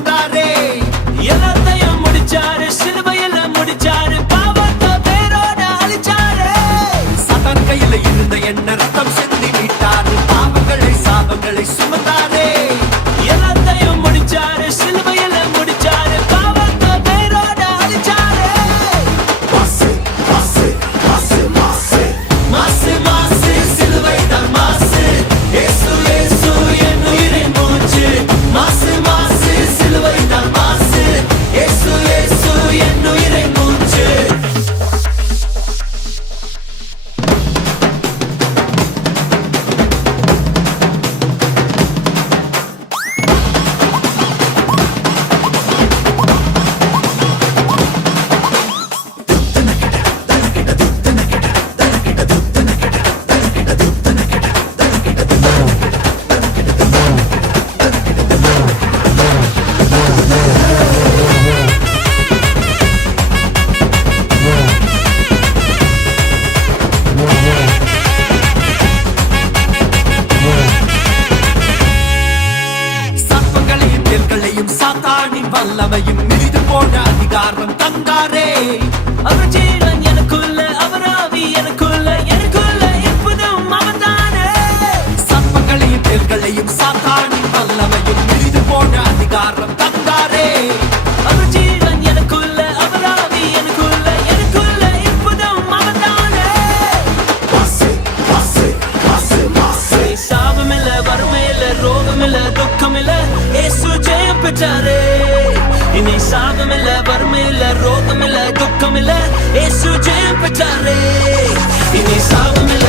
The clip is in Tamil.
சுமந்தாரே. எல்லாத்தையும் முடிச்சாரு, சிலுவையில முடிச்சாரு, பாவத்தை வேரோட அழிச்சாரு. சாத்தான் கையில இருந்த என்ன ரத்தம் சிந்தி மீட்டாரு, பாவங்களை சாபங்களை சுமந்தாரே. எல்லாத்தையும் முடிச்சாரு, சிலுவையில முடிச்சாரு, பாவத்தை வேரோட அழிச்சாரு. மாசு மாசு மாசு மாசு மாசு மாசு சிலுவைதான் மாசு. இயேசு இயேசு என் உயிரின் மூச்சு. மாசு மாசு சிலுவைதான் மாசு. இயேசு இயேசு என் உயிரின் மூச்சு. சர்ப்பங்களையும் தேள்களையும் சாத்தானின் வல்லமையும் மிதித்து போன அதிகாரம் தந்தாரே. அவர் ஜீவன் எனக்குள்ள, அவர் ஆவி எனக்குள்ள, எனக்குள்ள எப்போதும் அவர்தானே. சர்ப்பங்களையும் தேள்களையும் சாத்தானின் வல்லமையும் மிதித்து போன அதிகாரம் தந்தாரே. அவர் ஜீவன் எனக்குள்ள, அவர் ஆவி எனக்குள்ள, எனக்குள்ள எப்போதும் அவர்தானே. மாசு மாசு மாசு மாசு சாபமில்ல, வறுமையில்ல, ரோகமில்ல, துக்கமில்ல, இயேசு ஜெயம் பெற்றாரே. இனி சாபமில்ல, வறுமையில்ல, ரோகமில்ல, துக்கமில்ல, இயேசு ஜெயம் பெற்றாரே. இனி சாபமில்ல.